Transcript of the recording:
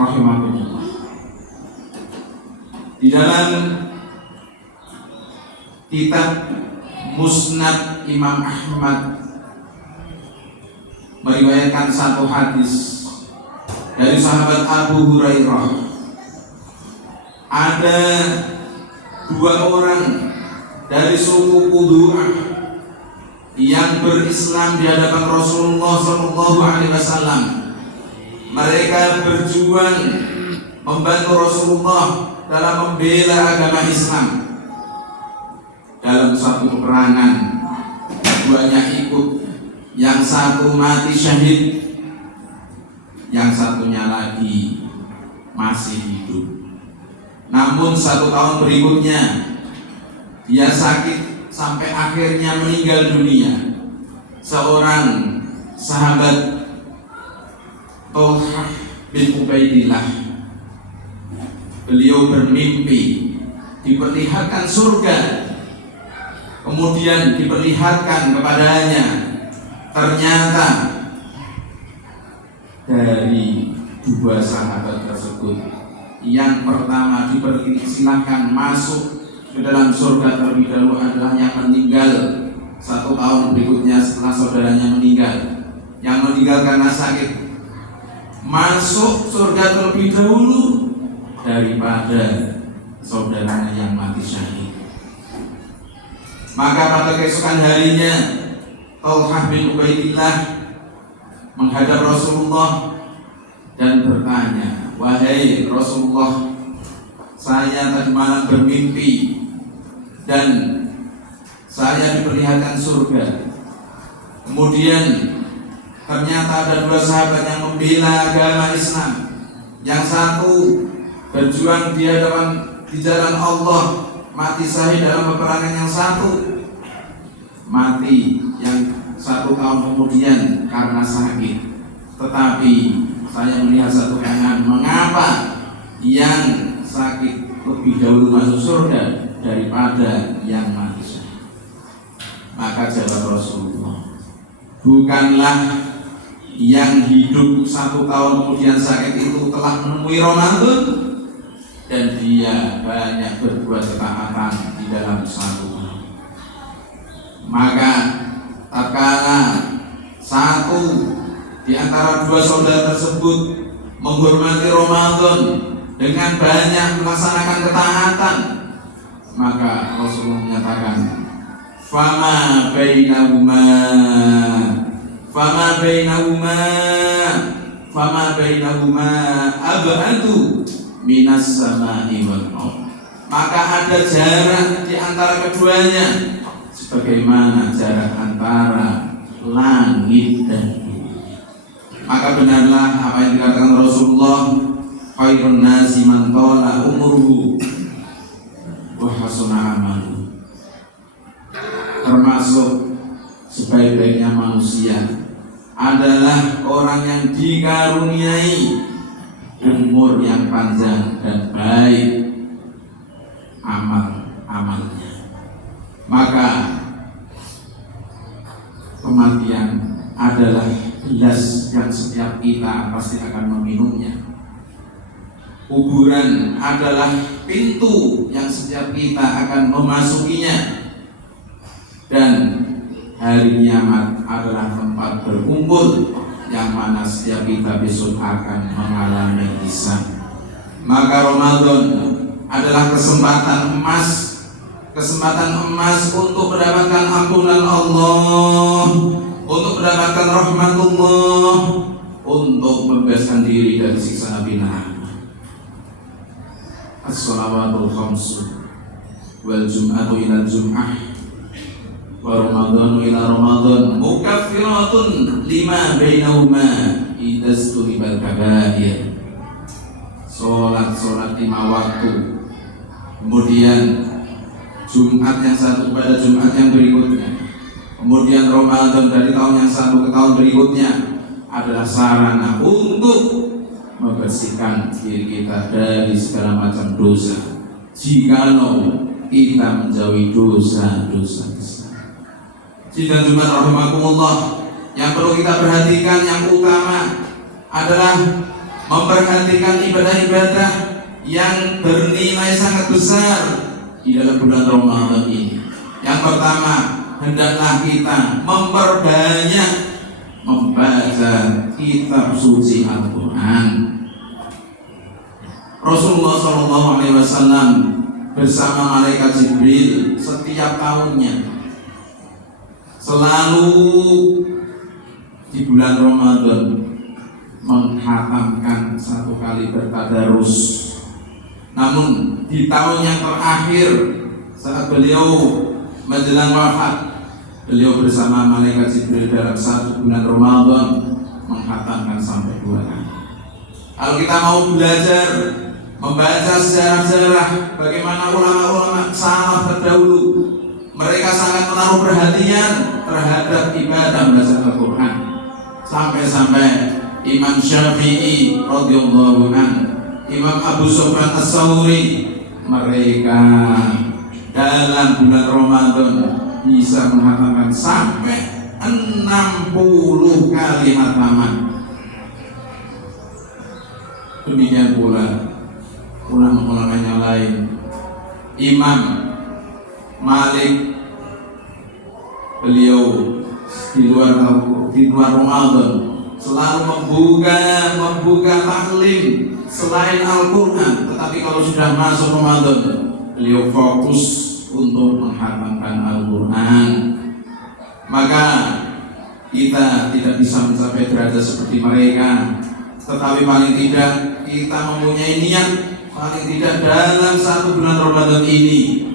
rahimahullah. Di dalam kitab Musnad Imam Ahmad meriwayatkan satu hadis dari sahabat Abu Hurairah. Ada dua orang dari suku Qudu'ah yang berislam di hadapan Rasulullah SAW. Mereka berjuang membantu Rasulullah dalam membela agama Islam. Dalam satu peperangan, keduanya ikut. Yang satu mati syahid, yang satunya lagi masih hidup. Namun 1 tahun berikutnya dia sakit sampai akhirnya meninggal dunia. Seorang sahabat Thalhah bin Ubaidillah, beliau bermimpi diperlihatkan surga, kemudian diperlihatkan kepadanya ternyata dari dua sahabat tersebut, yang pertama dipersilahkan masuk ke dalam surga terlebih dahulu adalah yang meninggal 1 tahun berikutnya setelah saudaranya meninggal. Yang meninggal karena sakit masuk surga terlebih dahulu daripada saudaranya yang mati syahid. Maka pada keesokan harinya Thalhah bin Ubaidillah menghadap Rasulullah dan bertanya, "Wahai Rasulullah, saya tadi malam bermimpi dan saya diperlihatkan surga. Kemudian ternyata ada dua sahabat yang membela agama Islam. Yang satu berjuang di jalan Allah, mati syahid dalam peperangan. Yang satu mati yang 1 tahun kemudian karena sakit. Tetapi saya melihat satu keadaan, mengapa yang sakit lebih dahulu masuk surga daripada yang mati syahid?" Maka jawab Rasulullah, "Bukanlah yang hidup 1 tahun kemudian sakit itu telah menemui Ramadan dan dia banyak berbuat ketaatan di dalam 1 tahun. Maka tatkala satu di antara dua saudara tersebut menghormati Ramadan dengan banyak melaksanakan ketaatan, maka Rasulullah menyatakan, fama bainahuma ab'adu minas sama'i wal ardh." Maka ada jarak di antara keduanya sebagaimana jarak antara langit dan bumi. Maka benarlah apa yang dikatakan Rasulullah, "Khairun nasi man tala umruhu wa hasuna amaluhu." Termasuk sebaik-baiknya manusia adalah orang yang dikaruniai umur yang panjang dan baik amal-amalnya. Maka kematian adalah gelas yang setiap kita pasti akan meminumnya. Kuburan adalah pintu yang setiap kita akan memasukinya. Dan hari kiamat adalah tempat berkumpul yang mana setiap kita besok akan mengalami hisab. Maka Ramadan adalah kesempatan emas untuk mendapatkan ampunan Allah, untuk mendapatkan rahmatullah, untuk membebaskan diri dari siksa api neraka. As-salawatul khamsu wal jum'atu ila jum'ah wa ramadhanu ila ramadhan mukaffiratun lima bainahuma idastulibal kabair. Sholat 5 waktu, kemudian Jumat yang satu pada Jumat yang berikutnya, kemudian Ramadan dari tahun yang satu ke tahun berikutnya adalah sarana untuk membersihkan diri kita dari segala macam dosa. Jikalau kita menjauhi dosa-dosa besar. Sidang Jumat rahimakumullah, yang perlu kita perhatikan yang utama adalah memperhatikan ibadah-ibadah yang bernilai sangat besar di dalam bulan Ramadan ini. Yang pertama, hendaklah kita memperbanyak membaca kitab suci Al-Quran. Rasulullah SAW bersama malaikat Jibril setiap tahunnya selalu di bulan Ramadan menghatamkan satu kali bertadarus. Namun di tahun yang terakhir saat beliau menjelang wafat, beliau bersama malaikat Jibril dalam satu bulan Ramadan menghatamkan sampai 2 kali. Kalau kita mau belajar membaca sejarah-sejarah bagaimana ulama-ulama salaf terdahulu, mereka sangat menaruh perhatian terhadap ibadah membaca Al-Quran. Sampai-sampai Imam Syafi'i radhiyallahu anhu, Imam Abu Sufyan As-Tsauri, mereka dalam bulan Ramadan bisa menghatamkan sampai 60 kali hataman. Demikian pula ulama-ulama yang lain, Imam Malik, beliau di luar Ramadan selalu membuka taklim selain Al-Quran, tetapi kalau sudah masuk Ramadan beliau fokus untuk menghatamkan Al-Quran. Maka kita tidak bisa mencapai derajat seperti mereka, tetapi paling tidak kita mempunyai niat, paling tidak dalam satu bulan Ramadan ini